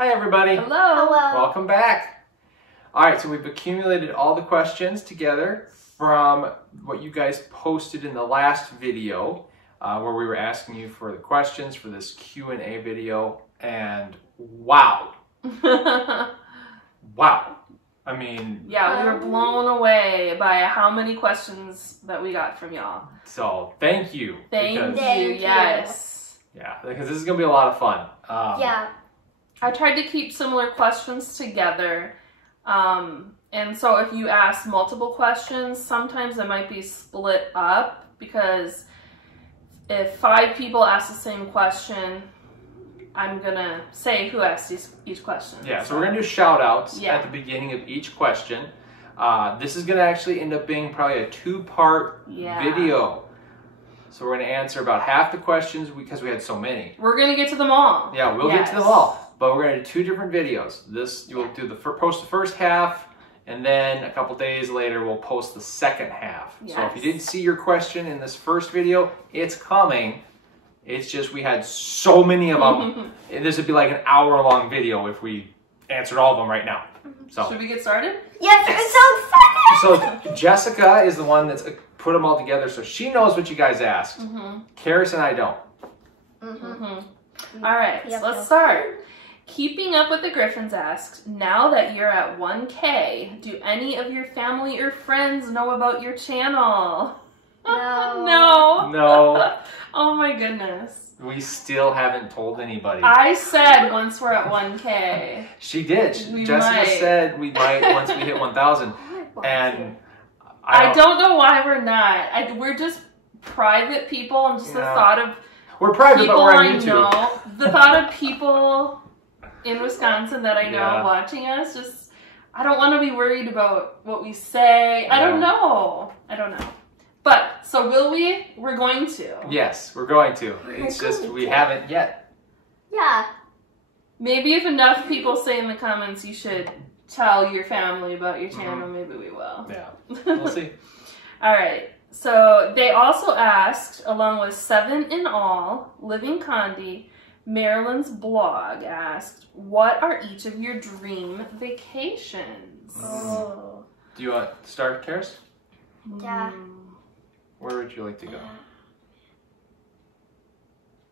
Hi everybody. Hello. Hello. Welcome back. Alright, so we've accumulated all the questions together from what you guys posted in the last video where we were asking you for the questions for this Q&A video, and wow. Wow. I mean... Yeah, we were blown away by how many questions that we got from y'all. So, thank you. Thank you, Thank yes. Yeah, because this is going to be a lot of fun. Yeah. I tried to keep similar questions together. And so if you ask multiple questions, sometimes it might be split up, because if 5 people ask the same question, I'm going to say who asked each question. Yeah, so we're going to do shout outs at the beginning of each question. This is going to actually end up being probably a 2-part video. So we're going to answer about half the questions because we had so many. We're going to get to them all. Yeah, we'll get to them all. But we're going to do 2 different videos. You'll do post the first half, and then a couple days later we'll post the second half. Yes. So if you didn't see your question in this first video, it's coming. It's just we had so many of them. This would be like an hour-long video if we answered all of them right now. So should we get started? Yes, I'm so excited! So Jessica is the one that's put them all together, so she knows what you guys asked. Caris and I don't. All right, so let's start. Keeping Up with the Griffins asked, now that you're at 1K, do any of your family or friends know about your channel? No. No. Oh my goodness. We still haven't told anybody. I said once we're at 1K. She did. Jessica said we might once we hit 1,000. And I don't know why we're not. We're just private people, and just the thought of we're private, people but we're on I YouTube. know, the thought of people in Wisconsin that I know watching us, just I don't want to be worried about what we say. I don't know. But so will we? We're going to. Yes, we're going to. It's just we haven't yet. Yeah. Maybe if enough people say in the comments you should tell your family about your channel, maybe we will. Yeah. We'll see. All right. So they also asked, along with 7 in all, Living Condi, Marilyn's blog asked, what are each of your dream vacations? Oh. Do you want to start, Caris? Yeah. Where would you like to go?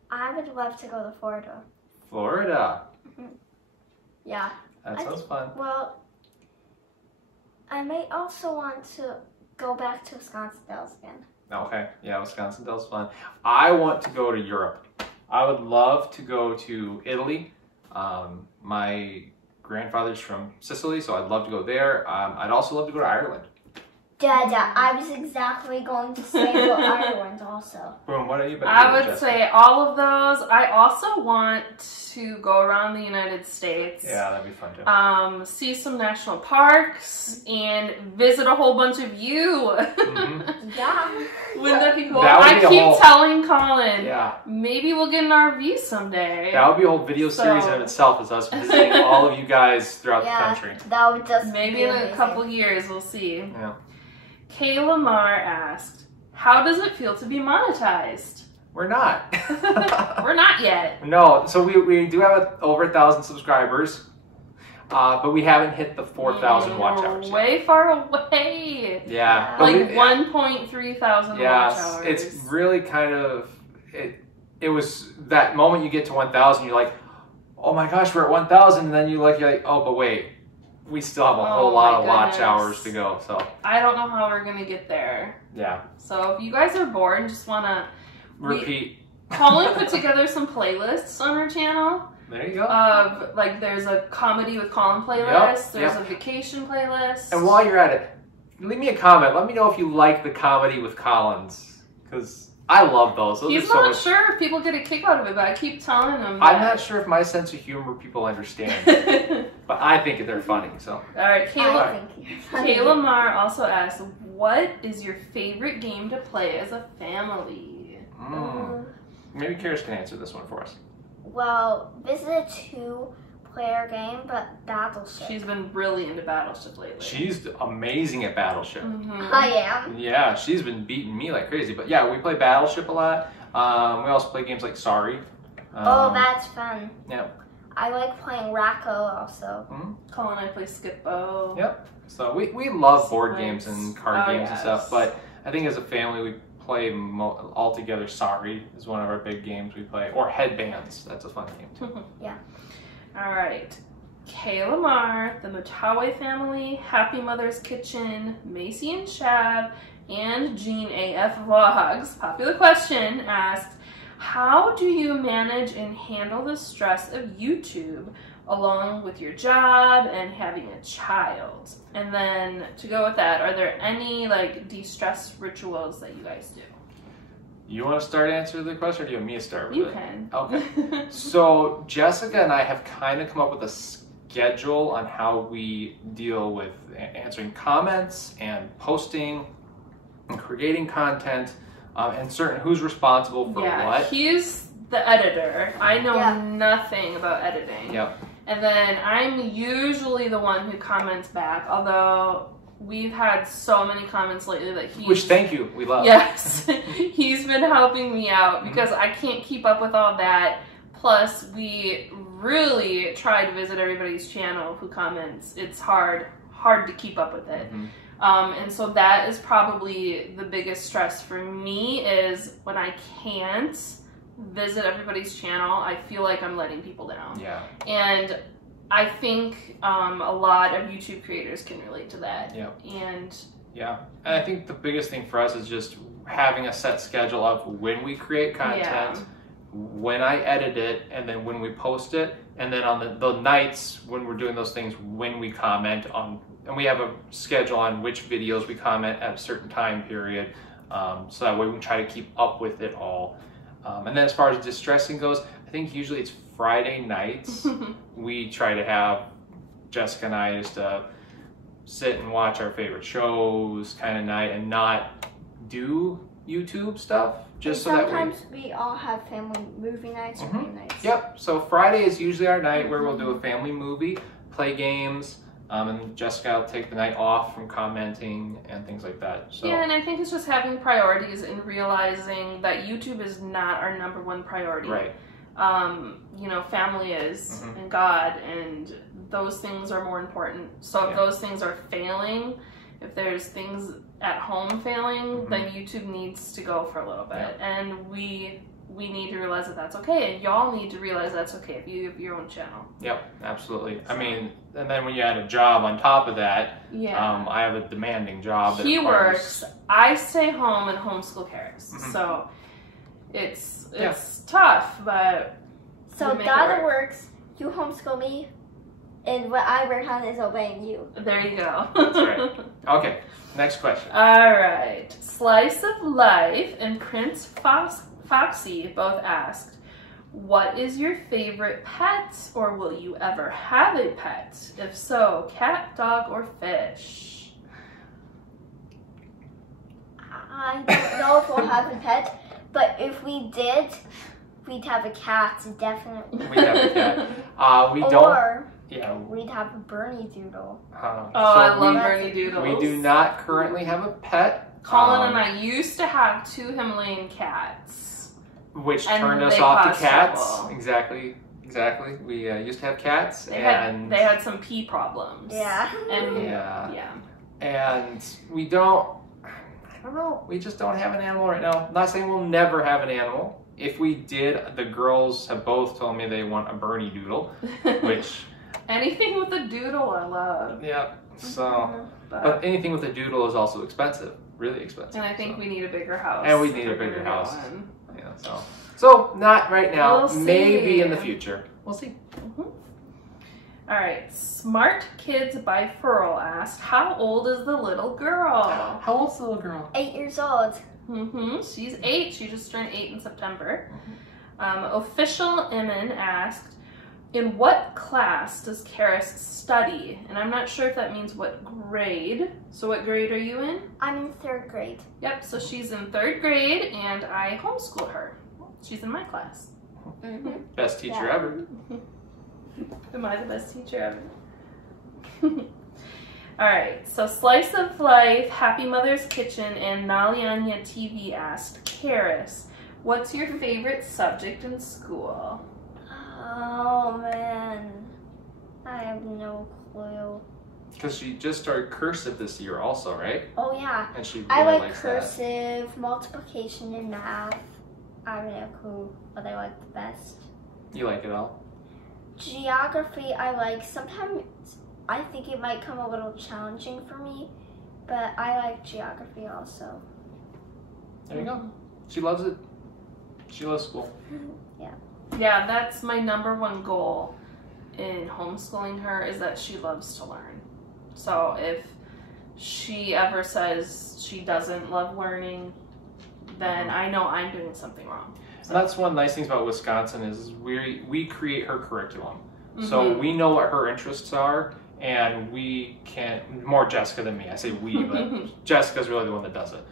I would love to go to Florida. Florida. Yeah. That sounds fun. Well, I may also want to go back to Wisconsin Dells again. Okay. Yeah, Wisconsin Dells fun. I want to go to Europe. I would love to go to Italy. My grandfather's from Sicily, so I'd love to go there. I'd also love to go to Ireland. Dada, I was exactly going to say about Ireland also. Boom, what are you? I would say all of those. I also want to go around the United States. Yeah, that'd be fun too. See some national parks and visit a whole bunch of you. Yeah. Wouldn't that be cool? That would be telling Colin, yeah, maybe we'll get an RV someday. that would be a whole video series in itself, is us visiting all of you guys throughout the country. That would just maybe in a couple years, we'll see. Yeah. Kayla Mar asked, how does it feel to be monetized? We're not. We're not yet. No, so we do have over 1,000 subscribers, but we haven't hit the 4,000 watch hours yet. Way far away. Yeah. Like 1.3 thousand watch hours. It's really kind of, it was that moment you get to 1,000, you're like, oh my gosh, we're at 1,000, and then you're like, oh, but wait. We still have a whole lot of watch hours to go, so. I don't know how we're going to get there. Yeah. So if you guys are bored and just want to... Repeat. Colin put together some playlists on her channel. There you go. Of, like, there's a comedy with Colin playlist. There's a vacation playlist. And while you're at it, leave me a comment. Let me know if you like the comedy with Collins, because I love those. He's not sure if people get a kick out of it, but I keep telling him I'm not sure if my sense of humor people understand. But I think they're funny, so. All right, Kayla Mar also asked, what is your favorite game to play as a family? Maybe Caris can answer this one for us. Well, this is a 2-player game, but Battleship. She's been really into Battleship lately. She's amazing at Battleship. I am. Yeah, she's been beating me like crazy. But yeah, we play Battleship a lot. We also play games like Sorry. Oh, that's fun. Yeah. I like playing Racco also. Colin and I play Skip-Bo. Yep. So we love board games and card games yes. and stuff, but I think as a family we play all together. Sorry is one of our big games we play, or Headbands. That's a fun game too. Yeah. All right. Kayla Mar, the Mutawe family, Happy Mother's Kitchen, Macy and Shav, and Jean AF Vlogs. Popular question asked, how do you manage and handle the stress of YouTube along with your job and having a child? And then to go with that, are there any like de-stress rituals that you guys do? You want to start answering the question, or do you want me to start with it? You can. Okay. So Jessica and I have kind of come up with a schedule on how we deal with answering comments and posting and creating content, and certain who's responsible for what. He's the editor. I know nothing about editing. Yep. And then I'm usually the one who comments back, although we've had so many comments lately that Which, thank you, we love. Yes, he's been helping me out because I can't keep up with all that. Plus, we really try to visit everybody's channel who comments. It's hard to keep up with it. And so that is probably the biggest stress for me, is when I can't visit everybody's channel, I feel like I'm letting people down. Yeah. And I think a lot of YouTube creators can relate to that. Yeah. And I think the biggest thing for us is just having a set schedule of when we create content, when I edit it, and then when we post it, and then on the nights when we're doing those things, when we comment on, and we have a schedule on which videos we comment at a certain time period, so that way we can try to keep up with it all. And then as far as distressing goes, I think usually it's Friday nights. We try to have, Jessica and I just sit and watch our favorite shows kind of night and not do YouTube stuff. Just so that sometimes we all have family movie nights or game nights. Yep. So Friday is usually our night where we'll do a family movie, play games, and Jessica will take the night off from commenting and things like that. So yeah, and I think it's just having priorities and realizing that YouTube is not our #1 priority. Right. You know, family is, and God, and those things are more important. So if those things are failing, if there's things at home failing, then YouTube needs to go for a little bit. And we need to realize that that's okay, and y'all need to realize that's okay if you have your own channel. Yep, absolutely. I mean, and then when you add a job on top of that, I have a demanding job. He works, I stay home and homeschool Caris. So it's tough, but so God works, you homeschool me, and what I work on is obeying you. There you go. That's right. Okay, next question. All right. Slice of Life and Prince Foxy both asked, what is your favorite pet, or will you ever have a pet? If so, cat, dog, or fish? I don't know if we'll have a pet, but if we did, we'd have a cat, definitely. We'd have a cat. We don't. Or Yeah. we'd have a Bernie Doodle. I love Bernie Doodles. We do not currently have a pet. Colin and I used to have 2 Himalayan cats, which and turned us they off to caused cats. trouble. Exactly. We used to have cats, They and had some pee problems. Yeah. And and we don't. I don't know. We just don't have an animal right now. I'm not saying we'll never have an animal. If we did, the girls have both told me they want a Bernie Doodle, which. Anything with a doodle I love. Yeah, so, but anything with a doodle is also expensive, really expensive. And I think we need a bigger house. And we need a bigger house. Yeah, so not right now, We'll see. Maybe in the future. We'll see. All right, Smart Kids by Furl asked, how old is the little girl? How old's the little girl? 8 years old. She's 8, she just turned 8 in September. Official Emin asked, in what class does Caris study? And I'm not sure if that means what grade. So what grade are you in? I'm in 3rd grade. Yep, so she's in 3rd grade, and I homeschool her. She's in my class. Best teacher ever. Am I the best teacher ever? Alright, so Slice of Life, Happy Mother's Kitchen, and Nalianya TV asked, Caris, what's your favorite subject in school? Oh man, I have no clue. Because she just started cursive this year also, right? Oh yeah. And she really I like likes cursive, multiplication, and math. I have no clue what I like the best. that. You like it all? Geography I like. Sometimes I think it might come a little challenging for me, but I like geography also. There you go. She loves it. She loves school. Yeah. Yeah, that's my #1 goal in homeschooling her, is that she loves to learn. So if she ever says she doesn't love learning, then I know I'm doing something wrong. So That's one of the nice things about Wisconsin is we create her curriculum. So we know what her interests are, and we can, more Jessica than me, I say we, but Jessica's really the one that does it.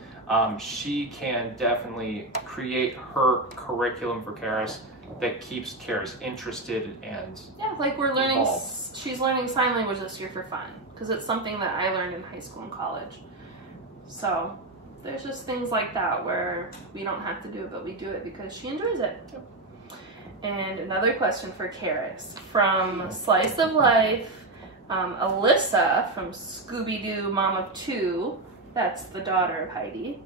She can definitely create her curriculum for Caris that keeps Caris interested and yeah, like we're learning, involved. she's learning sign language this year for fun, because it's something that I learned in high school and college. So there's just things like that where we don't have to do it, but we do it because she enjoys it. And another question for Caris from Slice of Life, Alyssa from Scooby-Doo Mom of 2, that's the daughter of Heidi,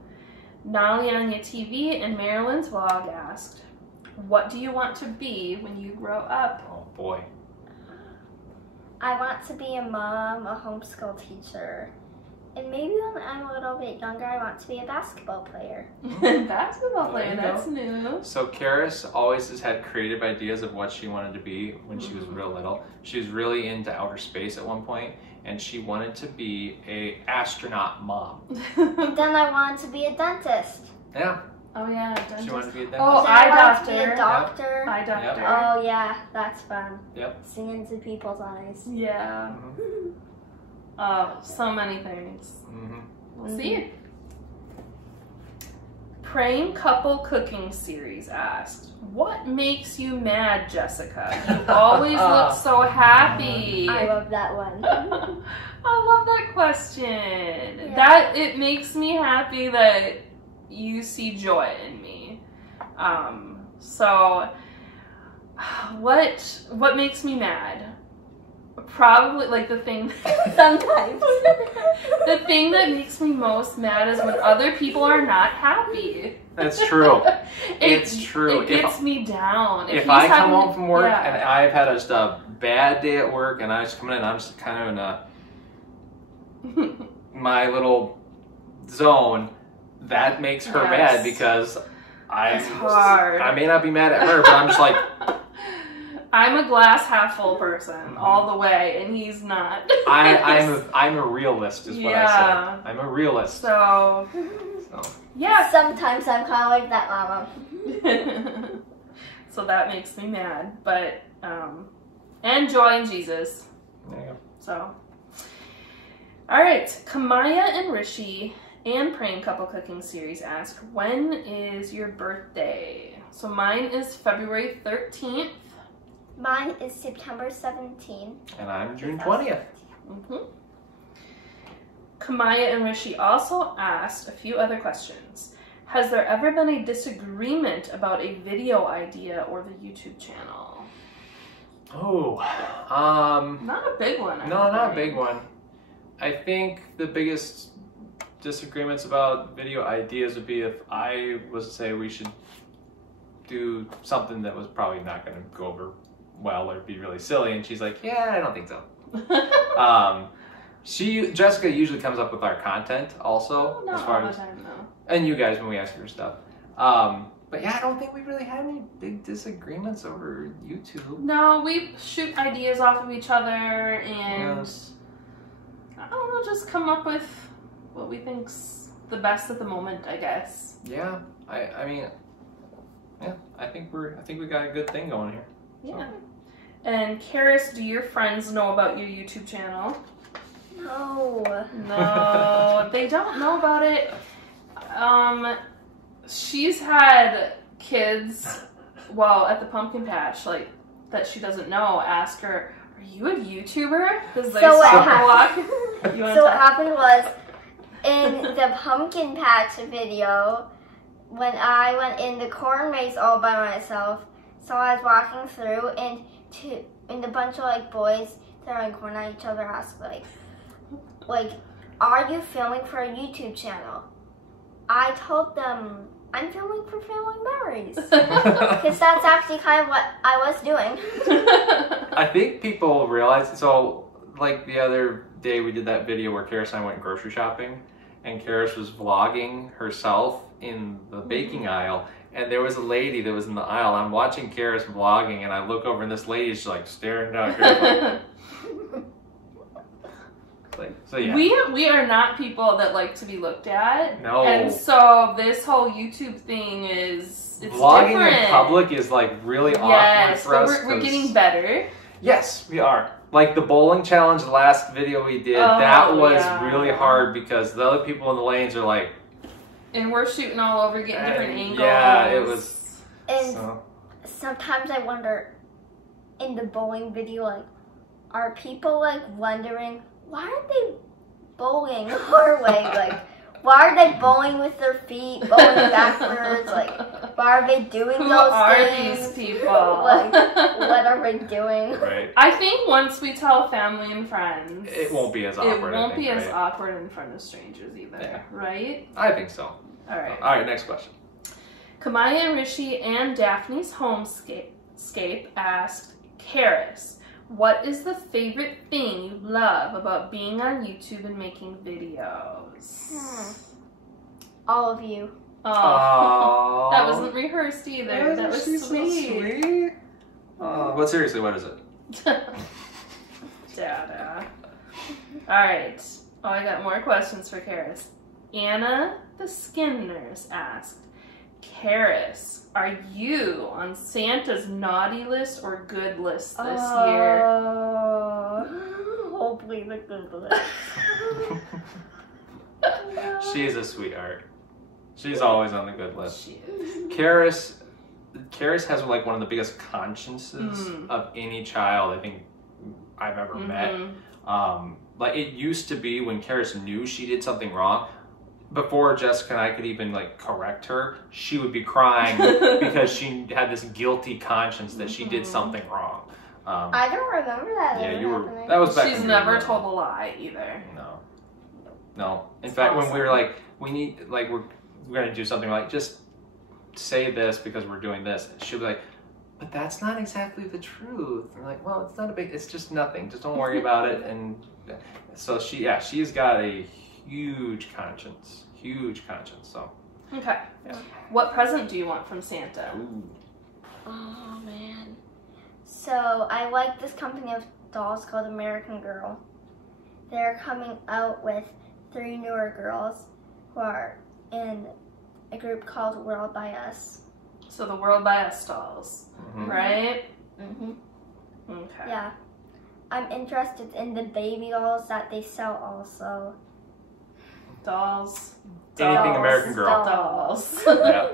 Nalianya TV, and Marilyn's Vlog asked, what do you want to be when you grow up? Oh boy. I want to be a mom, a homeschool teacher, and maybe when I'm a little bit younger, I want to be a basketball player. Basketball player, There you that's new. So Caris always has had creative ideas of what she wanted to be when she was real little. She was really into outer space at one point, and she wanted to be a astronaut mom. And then I wanted to be a dentist. Yeah. Oh yeah, dentist. She wanted to be a dentist. Oh, Then I eye wanted to be doctor. a doctor. Eye doctor. Oh yeah, that's fun. Yep. See into people's eyes. Yeah. Mhm. Oh, so many things. Mhm. We'll see. Praying Couple Cooking Series asked, what makes you mad, Jessica? You always look so happy. I love that one. I love that question. Yeah. That it makes me happy that you see joy in me. So what makes me mad? Probably like the thing Sometimes. the thing that makes me most mad is when other people are not happy. That's true. It's true. It gets me down. If he's I come having- home from work yeah. and I've had just a bad day at work and I just come in and I'm just kind of in my little zone, that makes her Yes. mad because It's hard. I may not be mad at her, but I'm just like, I'm a glass half full person all the way, and he's not. I'm a realist, is what I Yeah. say. I'm a realist. So So, yeah. Sometimes I'm kind of like that, Mama. So that makes me mad, but and joy in Jesus. there you go. So, all right, Kamaya and Rishi and Praying Couple Cooking Series ask, when is your birthday? So mine is February 13th. Mine is September 17th. And I'm June 20th. Kamaya and Rishi also asked a few other questions. Has there ever been a disagreement about a video idea or the YouTube channel? Oh, Not a big one. I no, don't not a think. big one. I think the biggest disagreements about video ideas would be if I was to say we should do something that was probably not going to go over well or be really silly, and she's like, yeah, I don't think so. Jessica usually comes up with our content also, Not as far all the as, time, though. and you guys when we ask her stuff. But yeah, I don't think we really had any big disagreements over YouTube. No, we shoot ideas off of each other and Yes. I don't know, just come up with what we think's the best at the moment, I guess. Yeah, I mean, yeah, I think we got a good thing going here. Yeah. And Caris, do your friends know about your YouTube channel? No. No, they don't know about it. She's had kids, well, at the pumpkin patch, like, that she doesn't know, ask her, are you a YouTuber? Because they So what saw her happened- walk. You wanna So what talk? happened was, in the pumpkin patch video, when I went in the corn maze all by myself, So I was walking through, and a bunch of like boys throwing corn at each other asked like, are you filming for a YouTube channel? I told them I'm filming for family memories, because that's actually kind of what I was doing. I think people realize, so like the other day we did that video where Caris and I went grocery shopping, and Caris was vlogging herself in the baking aisle, and there was a lady that was in the aisle. I'm watching Caris vlogging, and I look over, and this lady is like staring down Caris like, so yeah. We are not people that like to be looked at. No. And so this whole YouTube thing it's vlogging different. in public is like really awkward for us. Yes, but we're getting better. Yes, we are. Like the bowling challenge, the last video we did, that was really hard because the other people in the lanes are like... And we're shooting all over, getting different angles. Yeah, it was... And sometimes I wonder, in the bowling video, like, are people like wondering, why are they bowling our way? Like, why are they bowling with their feet, bowling backwards? Like, why are they doing Who those are things? these people? Like, what are they doing? Right. I think once we tell family and friends, it won't be as awkward. It won't be as awkward in front of strangers either, right? I think so. All right. All right, next question. Kamaya and Rishi and Daphne's homescape asked Caris, what is the favorite thing you love about being on YouTube and making videos? All of you. Oh, that wasn't rehearsed either. That was sweet. sweet. So sweet. But seriously, what is it? Dada. Alright. Oh, I got more questions for Caris. Anna the Skin Nurse asked, Caris, are you on Santa's naughty list or good list this year? Hopefully the good list. She's a sweetheart. She's always on the good list. She is. Caris has like one of the biggest consciences of any child I think I've ever met. Like it used to be when Caris knew she did something wrong, before Jessica and I could even like correct her, she would be crying because she had this guilty conscience that she did something wrong. I don't remember that. Yeah, ever happening. that was back. She's never told a lie either. No. In fact, when we were like, we're gonna do something, like just say this because we're doing this, she'll be like, but that's not exactly the truth. And we're like, well, it's not it's just nothing. Just don't worry about it. And so she's got a huge conscience. So. Okay. Yeah. What present do you want from Santa? Ooh. Oh man. So I like this company of dolls called American Girl. They're coming out with 3 newer girls who are in a group called World by Us. So the World by Us dolls, right? Okay. Yeah. I'm interested in the baby dolls that they sell also. Dolls. Anything American Girl. Dolls. Yeah.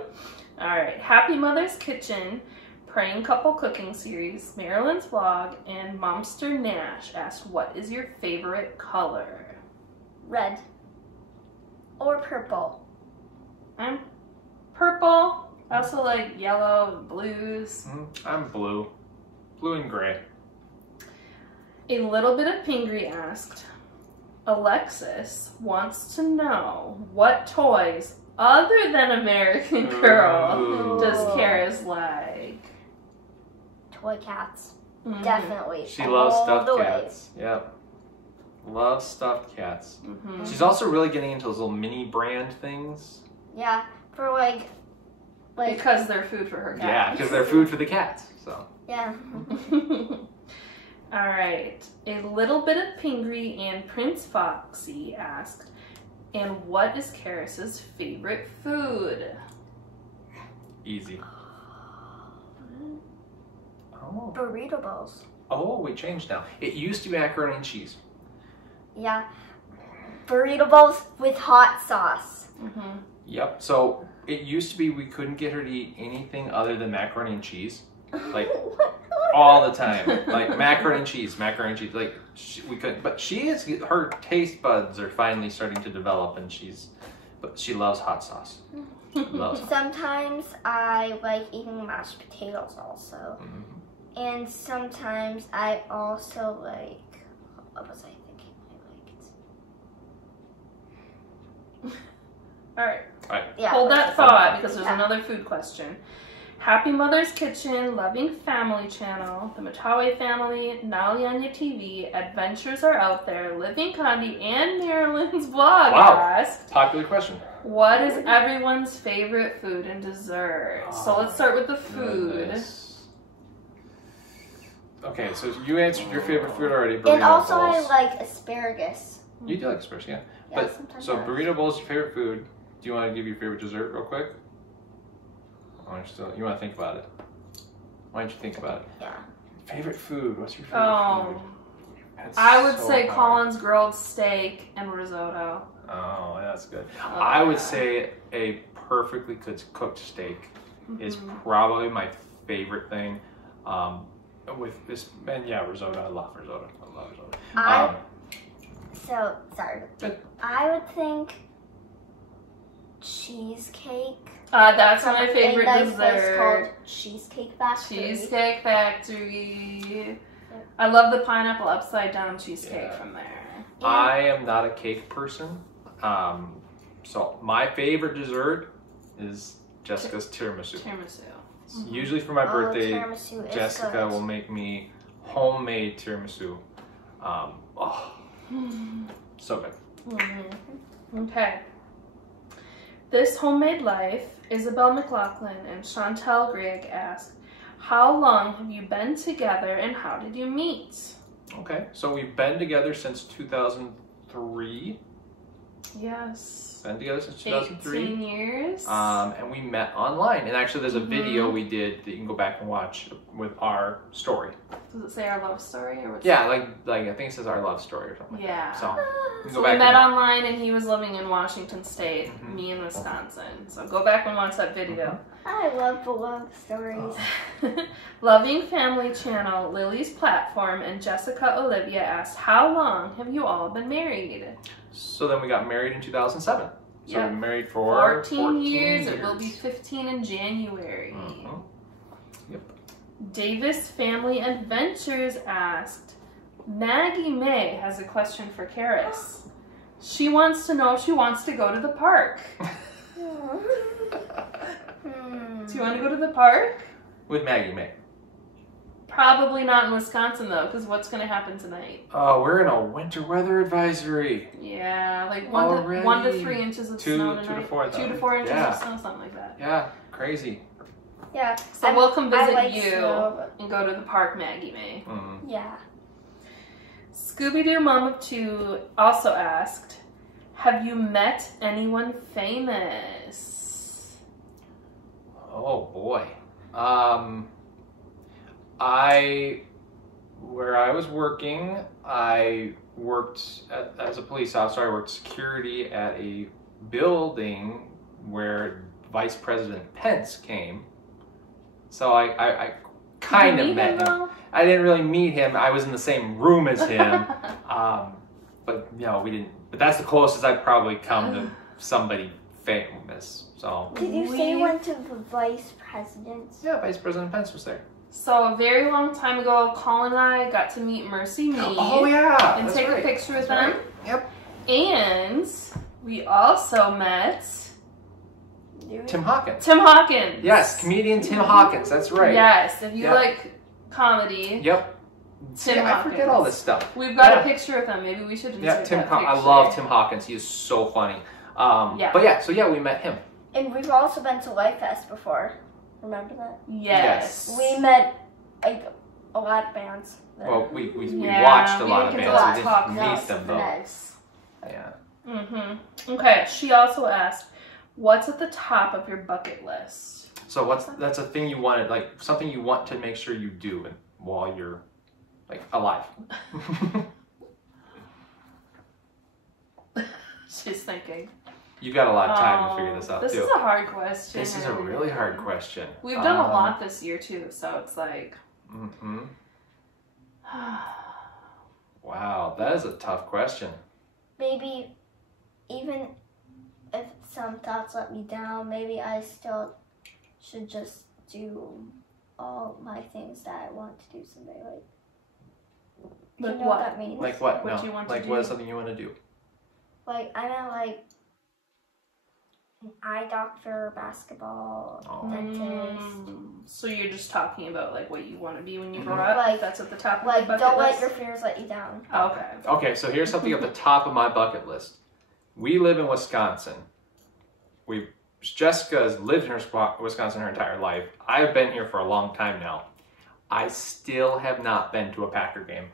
All right. Happy Mother's Kitchen, Praying Couple Cooking Series, Marilyn's Vlog, and Momster Nash asked, what is your favorite color? Red. Or purple. I'm purple. I also like yellow and blues. I'm blue. Blue and gray. A little bit of Pingree asked, Alexis wants to know what toys other than American Girl does Caris like? Toy cats. Definitely. She loves stuffed cats. Yep. Loves stuffed cats. She's also really getting into those little mini brand things. Yeah, for like because they're food for her cat. Yeah, because they're food for the cats. So. Yeah. All right. A little bit of Pingree and Prince Foxy asked, and what is Caris's favorite food? Easy. Oh. Burrito bowls. Oh, we changed now. It used to be macaroni and cheese. Yeah. Burrito bowls with hot sauce. Yep. So it used to be we couldn't get her to eat anything other than macaroni and cheese. Like all the time. Like macaroni and cheese. Like we couldn't. But her taste buds are finally starting to develop, and she loves hot sauce. Love sausage. Sometimes I like eating mashed potatoes also. Mm-hmm. And sometimes I also like, what was I thinking I liked? All right. Yeah, Hold like- that thought because there's another food question. Happy Mother's Kitchen, Loving Family Channel, The Matawe Family, Nalianya TV, Adventures Are Out There, Living Condi, and Marilyn's Vlog asked, Popular question. what is everyone's favorite food and dessert? So let's start with the food. Goodness. Okay, so you answered your favorite food already. And Burrito also bowls. I like asparagus. You do like asparagus, yeah. Yeah, But sometimes so I like- burrito bowl is your favorite food. Do you want to give your favorite dessert real quick? Or you want to think about it? Why don't you think about it? Yeah. Favorite food? What's your favorite food? That's I would so say hard. Colin's grilled steak and risotto. Oh, that's good. I would say a perfectly cooked steak is probably my favorite thing. With this, and yeah, risotto. I love risotto. I love risotto. So, sorry. Good. I would think cheesecake. That's my From favorite a nice place dessert. called Cheesecake Factory. Cheesecake Factory. I love the pineapple upside down cheesecake from there. I am not a cake person. So my favorite dessert is Jessica's tiramisu. Tiramisu. Usually for my birthday, tiramisu is Jessica good. will make me homemade tiramisu. So good. Okay. This Homemade Life, Isabel McLaughlin and Chantel Grigg asked, how long have you been together and how did you meet? Okay, so we've been together since 2003. Yes. Been together since 2003. 18 years. And we met online. And actually, there's a video we did that you can go back and watch with our story. Does it say our love story? Or what's Yeah, like I think it says our love story or something. Yeah. Like that. So, you can So go we back met and, online and he was living in Washington State, me in Wisconsin. So go back and watch that video. I love the love stories. Loving Family Channel, Lily's Platform, and Jessica Olivia asked, how long have you all been married? So then we got married in 2007. So Yep. we were married for 14 years. It will be 15 in January. Yep. Davis Family Adventures asked, Maggie May has a question for Caris. She wants to know if she wants to go to the park. Do you want to go to the park? With Maggie May. Probably not in Wisconsin though, because what's going to happen tonight? Oh, we're in a winter weather advisory. Yeah, like 1 to 3 inches of Two snow to tonight. 4, 2 to 4 inches of snow, something like that. Yeah, crazy. Yeah. So we'll come visit like you snow, and go to the park, Maggie May. Yeah. Scooby-Doo Mom of 2 also asked, have you met anyone famous? Oh boy. Where I was working, I worked as a police officer. I worked security at a building where Vice President Pence came. So I kind of met him. I didn't really meet him. I was in the same room as him. But you know, we didn't. But that's the closest I've probably come to somebody famous. So Did you say you went to the vice president's? yeah, Vice President Pence was there. So a very long time ago, Colin and I got to meet Mercy Me. Oh yeah, and that's take right. a picture with That's them. right. Yep. And we also met Tim Hawkins. Tim Hawkins. Yes, comedian Tim Hawkins. That's right. Yes, if you Yeah. like comedy. Yep. See, I Hawkins. forget all this stuff. We've got Yeah. a picture of him. Maybe we should insert Yeah, Tim. that I picture. love Tim Hawkins. He is so funny. Yeah. But yeah, so yeah, we met him. And we've also been to Life Fest before. Remember that? Yes. We met like a lot of bands there. Well, we Yeah, watched a we lot of didn't get bands. to We talk didn't about meet them though. Nice. Yeah. Mm-hmm. Okay, she also asked, what's at the top of your bucket list? So that's a thing you wanted, like something you want to make sure you do while you're like alive. She's thinking. You've got a lot of time to figure this out This too. is a hard question. This is a really hard question. We've done a lot this year too, so it's like. Mm-hmm. Wow, that is a tough question. Maybe even if some thoughts let me down, maybe I still should just do all my things that I want to do someday. Like you know what that means? Like what? What No. you want to Like do? what is something you want to do? Like I meant like an eye doctor, basketball, dentist. So you're just talking about like what you want to be when you grow Mhm. up? Like- That's at the top of Like the bucket don't let list? your fears let you down. Okay. Okay, so here's something at the top of my bucket list. We live in Wisconsin. Jessica's lived in Wisconsin her entire life. I've been here for a long time now. I still have not been to a Packer game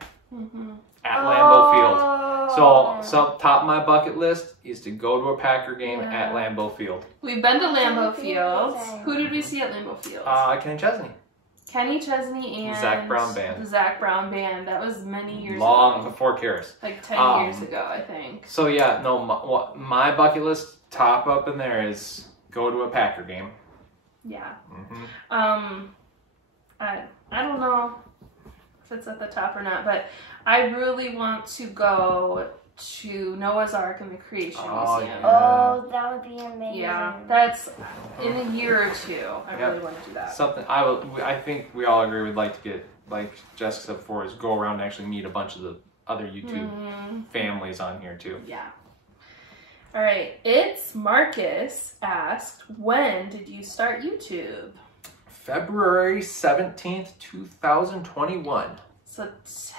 at Lambeau Field. So top of my bucket list is to go to a Packer game at Lambeau Field. We've been to Lambeau That'd be Field. amazing. Who did we see at Lambeau Field? Kenny Chesney. Kenny Chesney and Zach Brown Band. The Zach Brown Band. That was many years Long ago. before Caris. Like 10 years ago, I think. So yeah, no, my bucket list top up in there is go to a Packer game. Yeah. Mm-hmm. I don't know if it's at the top or not, but I really want to go to Noah's Ark and the Creation Museum. Yeah. Oh, that would be amazing. Yeah, that's in a year or two. I really want to do that. Something I think we all agree we'd like to get, like Jessica said before, is go around and actually meet a bunch of the other YouTube families on here too. Yeah. All right. It's Marcus asked, when did you start YouTube? February 17th, 2021. So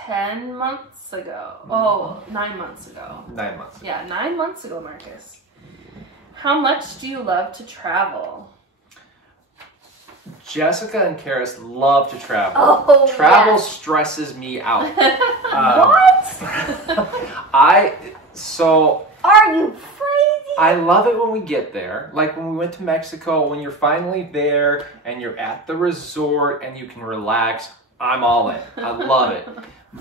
10 months ago. Oh, 9 months ago. 9 months. Yeah, 9 months ago, Marcus. How much do you love to travel? Jessica and Caris love to travel. Oh, Travel yes. stresses me out. What? So Are you crazy? I love it when we get there. Like when we went to Mexico, when you're finally there and you're at the resort and you can relax, I'm all in. I love it.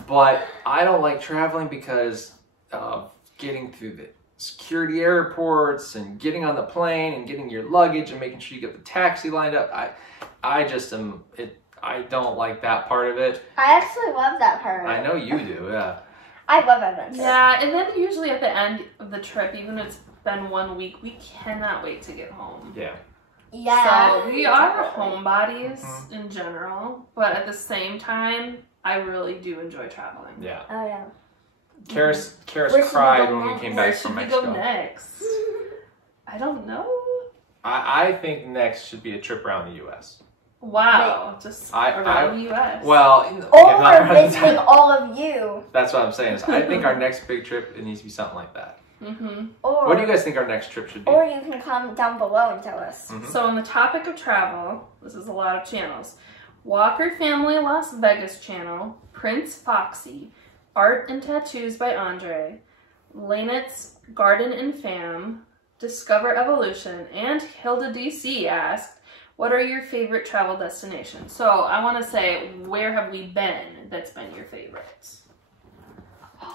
But I don't like traveling because of getting through the security airports and getting on the plane and getting your luggage and making sure you get the taxi lined up. I just am, I don't like that part of it. I actually love that part. I know you do, yeah. I love adventure. Yeah, and then usually at the end of the trip, even if it's been 1 week, we cannot wait to get home. Yeah. Yeah. So we are homebodies in general, but at the same time, I really do enjoy traveling. Yeah. Oh yeah. Caris Where should we cried go when we next? came Where back should from we Mexico. go next? I don't know. I think next should be a trip around the U.S. Wow, just around the U.S. Well, Or visiting all of you. That's what I'm saying. Is I think our next big trip, it needs to be something like that. Or What do you guys think our next trip should be? Or you can comment down below and tell us. So on the topic of travel, this is a lot of channels. Walker Family Las Vegas channel, Prince Foxy, Art and Tattoos by Andre, Lanet's Garden and Fam, Discover Evolution, and Hilda DC asked, what are your favorite travel destinations? So I want to say, where have we been that's been your favorites?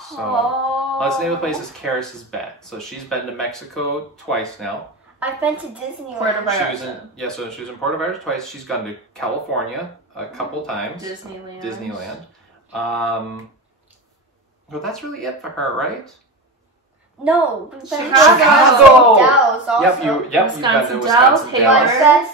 So let's name the places Caris has been. So she's been to Mexico twice now. I've been to Disneyland. Puerto Vallarta. So she was in Puerto Vallarta twice. She's gone to California a couple times. Disneyland. But that's really it for her, right? No, we've been Chicago. Dallas also. You've been to Wisconsin Wisconsin Dells, Dells.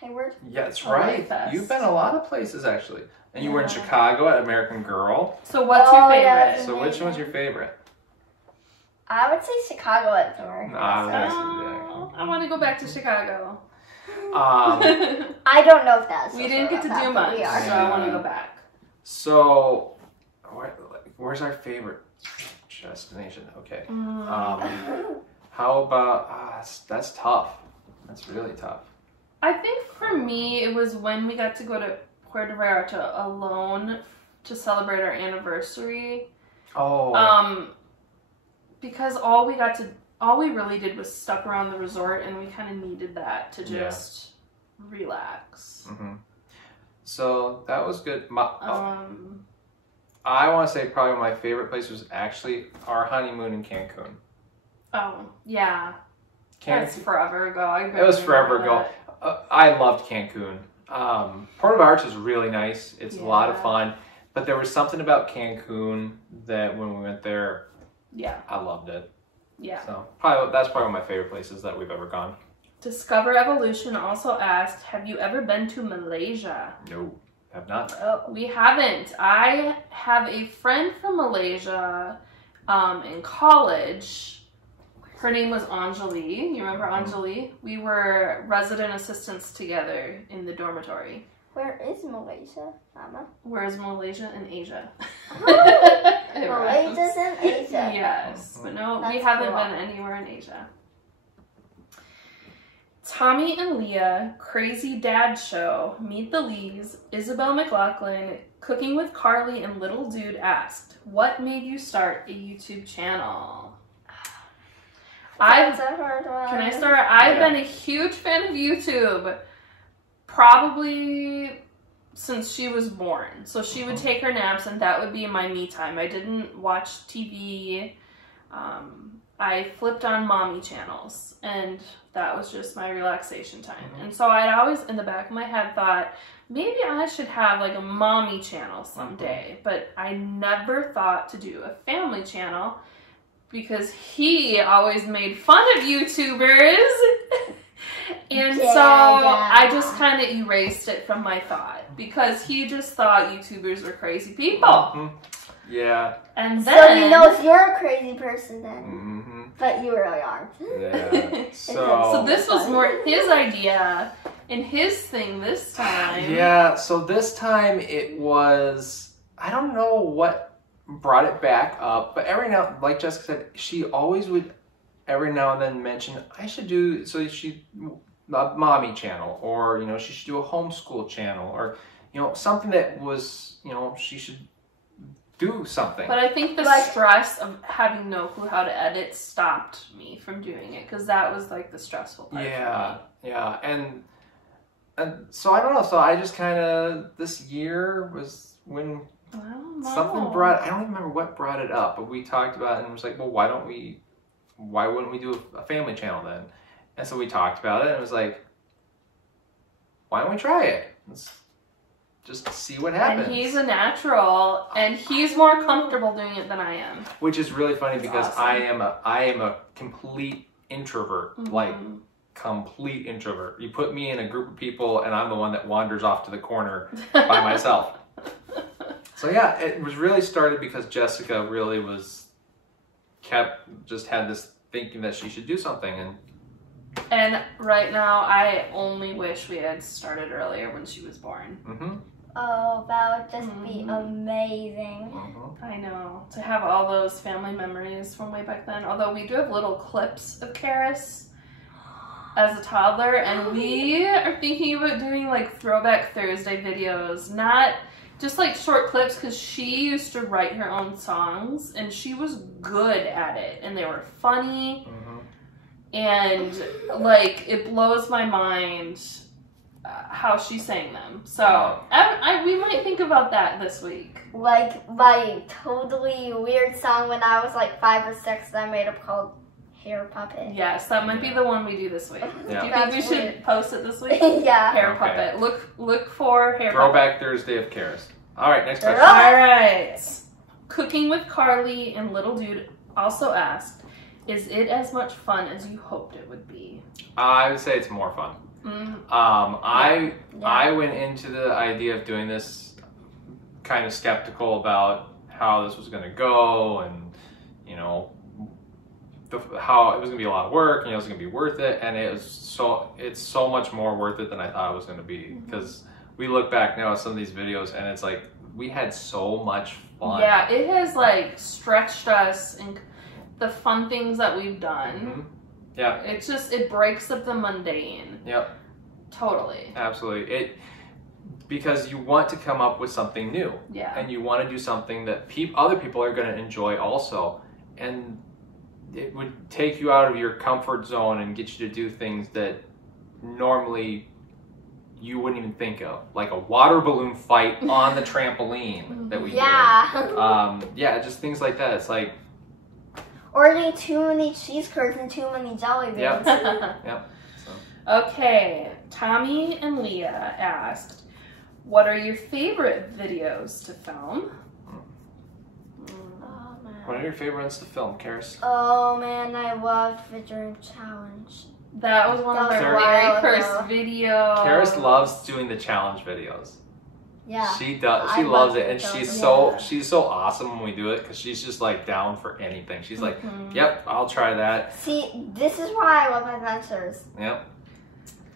Hayward. Yeah, that's Oh, right. Fest. You've been a lot of places actually. And you were in Yeah. Chicago at American Girl. So what's your Oh, favorite? yeah. So which one's your favorite? I would say Chicago at the American. Nah, Oh, I want to go back to Chicago. I don't know if that's. We didn't get to do much, so I want to go back. So, where's our favorite destination? Okay. How about, that's tough. That's really tough. I think for me, it was when we got to go to Puerto Vallarta alone to celebrate our anniversary. Oh. Because all we really did was stuck around the resort, and we kind of needed that to just relax. So that was good. I want to say probably my favorite place was actually our honeymoon in Cancun. Oh, yeah. That's Cancun. forever ago. It was forever ago. I loved Cancun. Puerto Vallarta is really nice. It's a lot of fun. But there was something about Cancun that when we went there, I loved it. Yeah. So that's probably one of my favorite places that we've ever gone. Discover Evolution also asked, have you ever been to Malaysia? No, have not. Oh, we haven't. I have a friend from Malaysia in college. Her name was Anjali. You remember Anjali? We were resident assistants together in the dormitory. Where is Malaysia, Mama? Where is Malaysia? In Asia. Malaysia's in Asia. Yes, but no, we That's haven't cool. been anywhere in Asia. Tommy and Leah, Crazy Dad Show, Meet the Lees, Isabel McLaughlin, Cooking with Carly, and Little Dude asked, what made you start a YouTube channel? That's a hard one. Can I start? I've been a huge fan of YouTube probably since she was born. So she would take her naps and that would be my me time. I didn't watch TV. I flipped on mommy channels and that was just my relaxation time. And so I'd always in the back of my head thought, maybe I should have like a mommy channel someday. But I never thought to do a family channel because he always made fun of YouTubers. And so I just kind of erased it from my thought because he just thought YouTubers were crazy people. Yeah. And then So he knows you're a crazy person then, but you really aren't. Yeah. So this was more his idea and his thing this time. Yeah, so this time it was, I don't know what brought it back up, but every now, like Jessica said, she always would every now and then mention, I should do, so she, a mommy channel, or, you know, she should do a homeschool channel, or, you know, something that was, you know, she should do something. But I think the stress of having no clue how to edit stopped me from doing it, because that was like the stressful part. Yeah, yeah, and so I don't know, so I just kind of, this year was when something brought, I don't even remember what brought it up, but we talked about it and it was like, well, why wouldn't we do a family channel then? And so we talked about it and it was like, why don't we try it? Let's just see what happens. And he's a natural, and he's more comfortable doing it than I am. Which is really funny because awesome. I am a complete introvert, like complete introvert. You put me in a group of people and I'm the one that wanders off to the corner by myself. So yeah, it was really started because Jessica really had this thinking that she should do something, and right now I only wish we had started earlier when she was born. Oh, that would just be amazing. I know, to have all those family memories from way back then. Although we do have little clips of Caris as a toddler, and we are thinking about doing like Throwback Thursday videos, not just like short clips, because she used to write her own songs and she was good at it and they were funny. And like it blows my mind how she sang them. So we might think about that this week. Like my totally weird song when I was like 5 or 6 that I made up called Hair Puppet. Yes, that might be the one we do this week. Yeah. Do you think we should post it this week? Yeah. Hair Puppet. Look for Hair Throwback Puppet. Thursday of Caris. All right, next question. All right. Cooking with Carly and Little Dude also asked, is it as much fun as you hoped it would be? I would say it's more fun. I went into the idea of doing this kind of skeptical about how this was going to go, and you know, how it was going to be a lot of work, and it was going to be worth it, and it's so much more worth it than I thought it was going to be, because we look back now at some of these videos and it's like we had so much fun. Yeah, it has like stretched us in the fun things that we've done. Yeah. It's just, it breaks up the mundane. Yep. Totally. Absolutely. Because you want to come up with something new. Yeah. And you want to do something that other people are going to enjoy also. And it would take you out of your comfort zone and get you to do things that normally you wouldn't even think of. Like a water balloon fight on the trampoline that we did. Yeah, just things like that. It's like, or eating too many cheese curds and too many jelly beans. Yep. So. Okay, Tommy and Leah asked, what are your favorite videos to film? What are your favorite ones to film, Caris? Oh man, I loved the Dream Challenge. That was one of That our was a very while first ago. videos. Caris loves doing the challenge videos. Yeah. She does. I She loves love it, and the she's challenge. she's so awesome when we do it because she's just like down for anything. She's like, Mhm. "Yep, I'll try that." See, this is why I love adventures. Yep.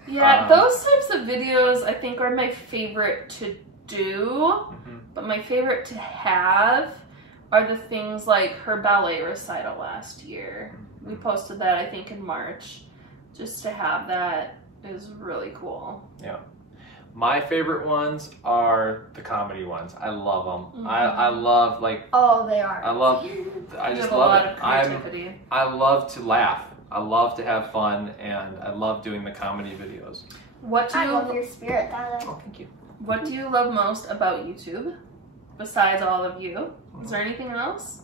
Yeah, those types of videos I think are my favorite to do, Mhm. but my favorite to have are the things like her ballet recital last year. We posted that I think in March. Just to have that is really cool. Yeah. My favorite ones are the comedy ones. I love them. I love like Oh, they are. I You just have a love lot it. of creativity. I love to laugh. I love to have fun, and I love doing the comedy videos. What do I love you your spirit, Dada. Oh, thank you. What do you love most about YouTube? Besides all of you, is there anything else?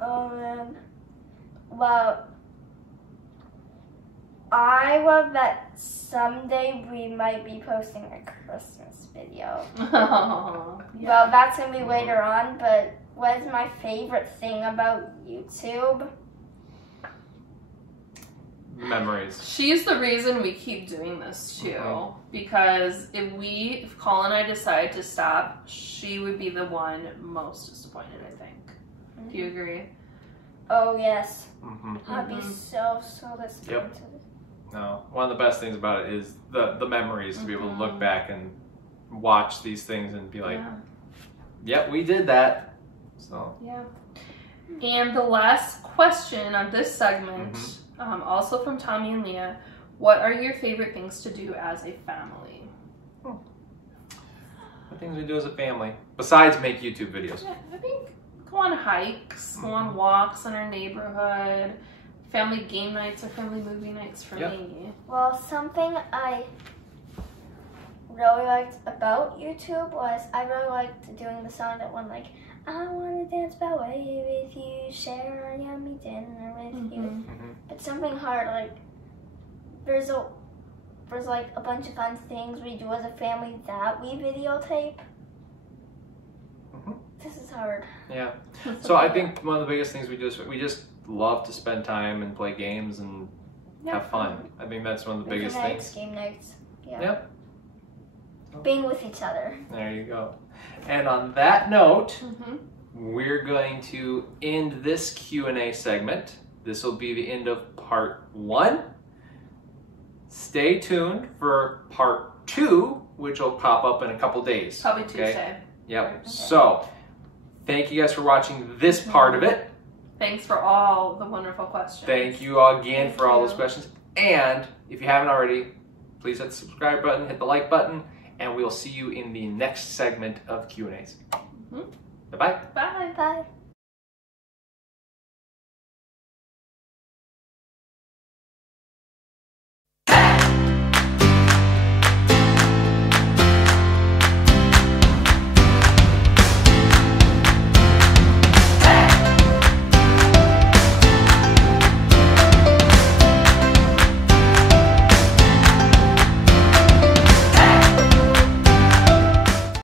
Oh man. Well, I love that someday we might be posting a Christmas video. Yeah. Well, that's gonna be later on, but what is my favorite thing about YouTube? Memories. She's the reason we keep doing this too. Because if Colin and I decide to stop, she would be the one most disappointed, I think. Do you agree? Oh yes. Mm-hmm. I'd be so disappointed. No, one of the best things about it is the memories, to be able to look back and watch these things and be like, yep, we did that. So Yeah. And the last question of this segment, also from Tommy and Leah, what are your favorite things to do as a family? the things we do as a family, besides make YouTube videos. Yeah, I think go on hikes, go on walks in our neighborhood. Family game nights or family movie nights for me. Well, something I really liked about YouTube was I really liked doing the song that went like, I want to dance ballet with you, share a yummy dinner with you. It's something hard, like there's like a bunch of fun things we do as a family that we videotape. This is hard. Yeah. So I think one of the biggest things we do is we just love to spend time and play games and have fun. I think that's one of the biggest things. Game nights. Yeah. Yep. Being with each other. There you go. And on that note, we're going to end this Q&A segment. This will be the end of part 1. Stay tuned for part 2, which will pop up in a couple days. Probably Tuesday. Yep. Okay. So, thank you guys for watching this part of it. Thanks for all the wonderful questions. Thank you all again for all those questions. And if you haven't already, please hit the subscribe button, hit the like button, and we'll see you in the next segment of Q&As. Bye-bye. Bye. Bye.